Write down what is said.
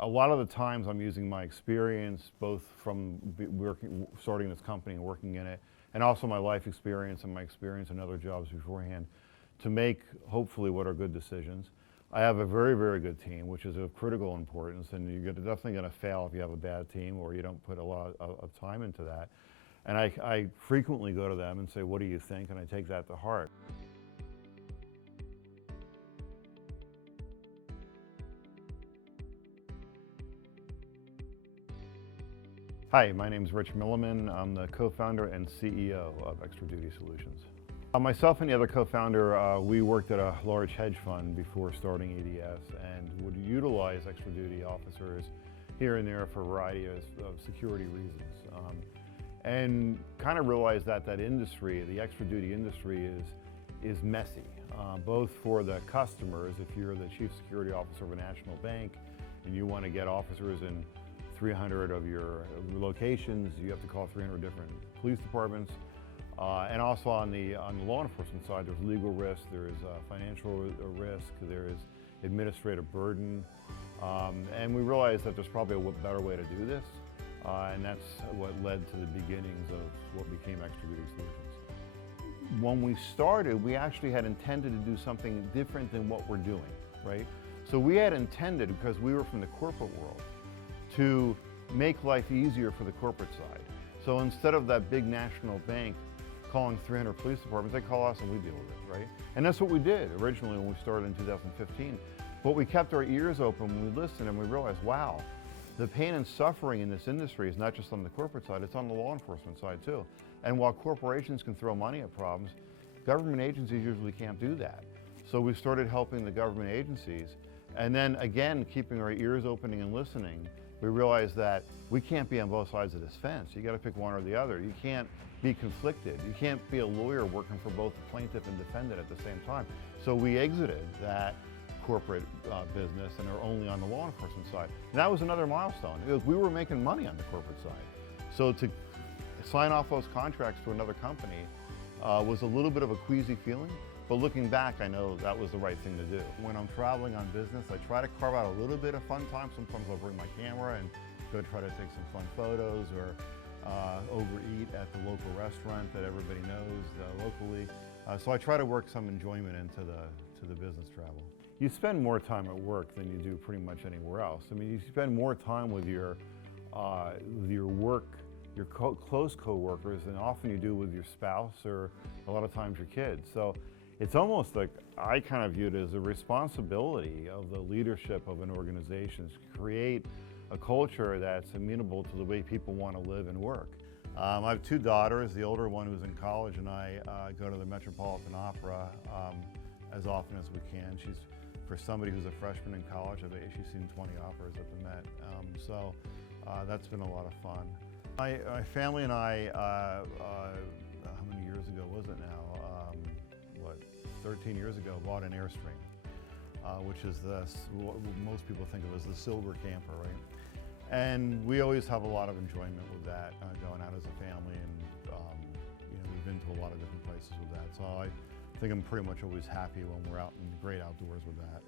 A lot of the times I'm using my experience, both from starting this company and working in it, and also my life experience and my experience in other jobs beforehand, to make hopefully what are good decisions. I have a very, very good team, which is of critical importance, and you're definitely going to fail if you have a bad team or you don't put a lot of time into that. And I frequently go to them and say, what do you think? And I take that to heart. Hi, my name is Rich Milliman. I'm the co-founder and CEO of Extroverted Solutions. Myself and the other co-founder, we worked at a large hedge fund before starting EDS and would utilize extra duty officers here and there for a variety of security reasons. And kind of realized that that industry, the extra duty industry, is messy, both for the customers. If you're the chief security officer of a national bank and you want to get officers in 300 of your locations, you have to call 300 different police departments. And also on the law enforcement side, there's legal risk, there's financial risk, there's administrative burden. And we realized that there's probably a better way to do this. And that's what led to the beginnings of what became Extroverted Solutions. When we started, we actually had intended to do something different than what we're doing, right? So we had intended, because we were from the corporate world, to make life easier for the corporate side. So instead of that big national bank calling 300 police departments, they call us and we deal with it, right? And that's what we did originally when we started in 2015. But we kept our ears open when we listened and we realized, wow, the pain and suffering in this industry is not just on the corporate side, it's on the law enforcement side too. And while corporations can throw money at problems, government agencies usually can't do that. So we started helping the government agencies, and then again, keeping our ears opening and listening, we realized that we can't be on both sides of this fence. You got to pick one or the other. You can't be conflicted. You can't be a lawyer working for both the plaintiff and defendant at the same time. So we exited that corporate business and are only on the law enforcement side. And that was another milestone. We were making money on the corporate side. So to sign off those contracts to another company was a little bit of a queasy feeling. But looking back, I know that was the right thing to do. When I'm traveling on business, I try to carve out a little bit of fun time. Sometimes I'll bring my camera and go try to take some fun photos, or overeat at the local restaurant that everybody knows locally. So I try to work some enjoyment into the business travel. You spend more time at work than you do pretty much anywhere else. I mean, you spend more time with your work, your close coworkers, than often you do with your spouse or a lot of times your kids. So it's almost like, I kind of view it as a responsibility of the leadership of an organization to create a culture that's amenable to the way people want to live and work. I have two daughters. The older one, who's in college, and I go to the Metropolitan Opera as often as we can. For somebody who's a freshman in college, I bet she's seen 20 operas at the Met. So that's been a lot of fun. My family and I, how many years ago was it now? 13 years ago, bought an Airstream, which is what most people think of as the silver camper, right? And we always have a lot of enjoyment with that, going out as a family, and we've been to a lot of different places with that. So I think I'm pretty much always happy when we're out in the great outdoors with that.